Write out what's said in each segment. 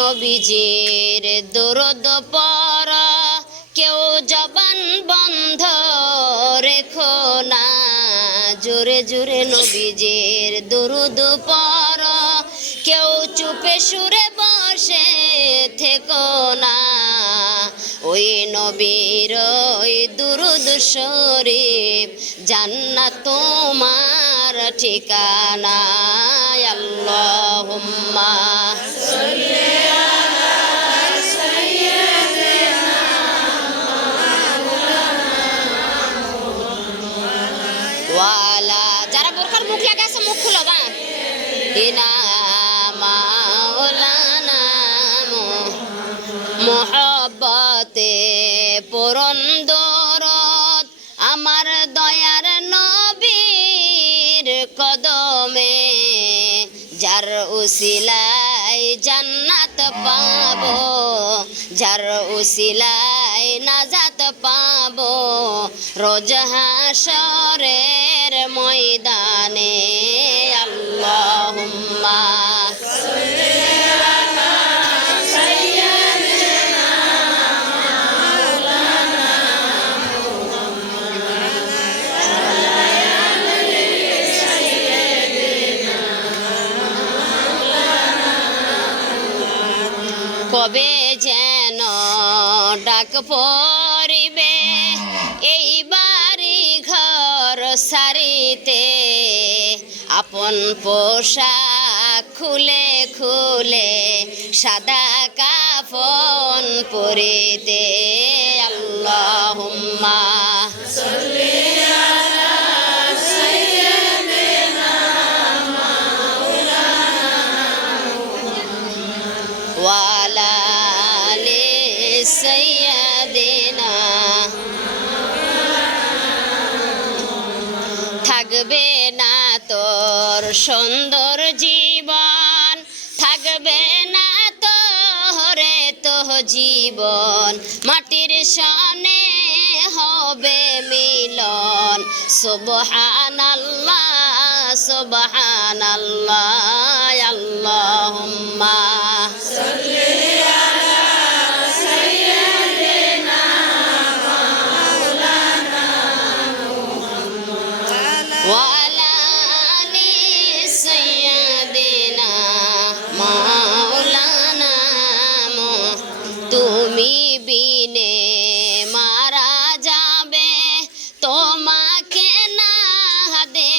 নবীজির দুরদ পর কেউ জবান বন্ধ রেখো না জোরে জোরে নবীজির দুরুদ পর কেউ চুপে সুরে বসে থেকো না ওই নবীর ওই দুরুদ শরীফ জান্না তোমার ঠিকানা আল্লাহ মুখ খুলো দাঁড়া দিনা মাওলানা মোহব্বতে পূরণ দরদ আমার দয়ার নবীর কদমে যার উসিলাই জান্নাত পাবো যার উসিলাই নাজাত পাবো রোজ হাসরের ময়দানে কবে যেন ডাক পরিবে এই বাড়ি ঘর সারিতে আপন পোশাক খুলে খুলে সাদা কাফন পরিতে আল্লাহ সুন্দর জীবন থাকবে না তোরে তো জীবন মাটির সনে হবে মিলন সুবহান আল্লাহ সুবহান আল্লাহ আল্লাহ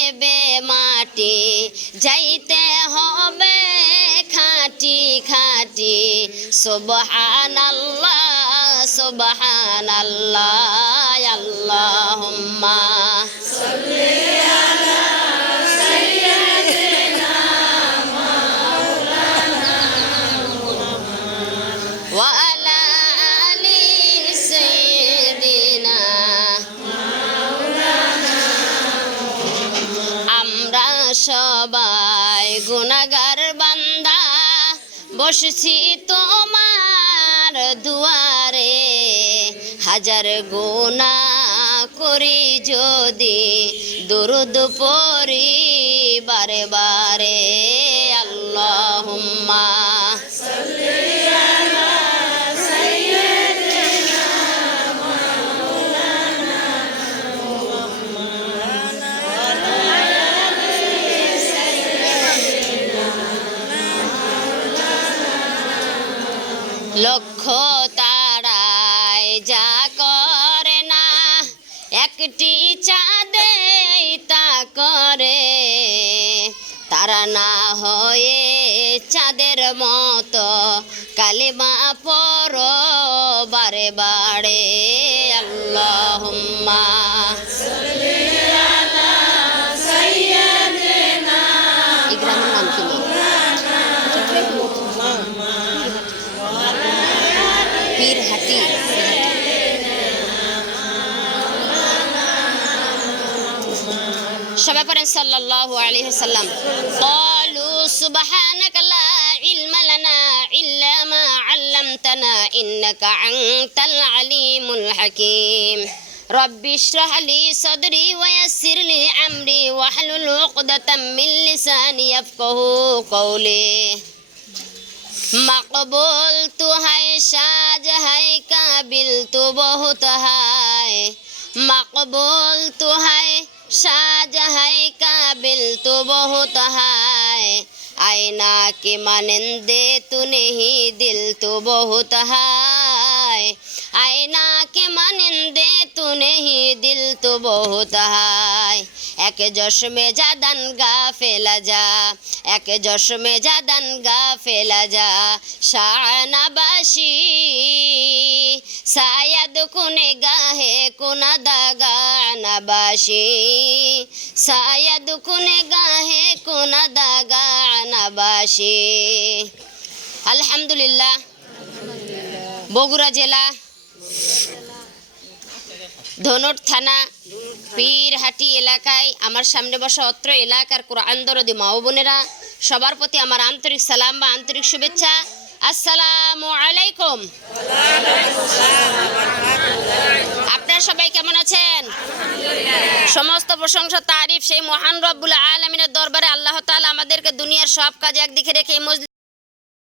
দেবে মাটি যাইতে হবে খাটি খাটি সুবহানাল্লাহ সুবহানাল্লাহ বসছি তোমার দুয়ারে হাজার গোনা করি যদি দুরুদ পরি বারে বার একটি চাঁদে তা করে তারা না হয়ে চাঁদের মতো কালিমা পর বারে বাড়ে صلى الله عليه وسلم قالوا سبحانك لا علم لنا إلا ما علمتنا إنك أنت العليم الحكيم رب اشرح لي صدري ويسر لي أمري واحلل عقدة من لساني يفقه قولي مقبول تو ہے شاج ہے قابل تو بہت ہے مقبول تو ہے साज है काबिल तू बहुत है आईना के मानंदे तू नहीं दिल तू बहुत है आईना के मानंदे तू नहीं दिल तू बहुत है এক জশমে জাদান গা ফেলা যা এক জশমে জাদান গা ফেলা যা শাহনাবাসী সায়াদ কোনে গাহে কোনা দাগা আনাবাসি সায়াদ কোনে গাহে কোনা দাগা আনাবাসি আলহামদুলিল্লাহ বগুড়া জেলা ধনট থানা পীরহাটি এলাকায় আমার সামনে বসা অত্র এলাকার কোরআন দরদি মা বোনেরা সবার প্রতি আমার আন্তরিক সালাম বা আন্তরিক শুভেচ্ছা আসসালামু আলাইকুম সমস্ত প্রশংসা তারিফ সেই মহান রব্বুল আলমিনের দরবারে আল্লাহ তালা আমাদেরকে দুনিয়ার সব কাজ একদিকে রেখে এই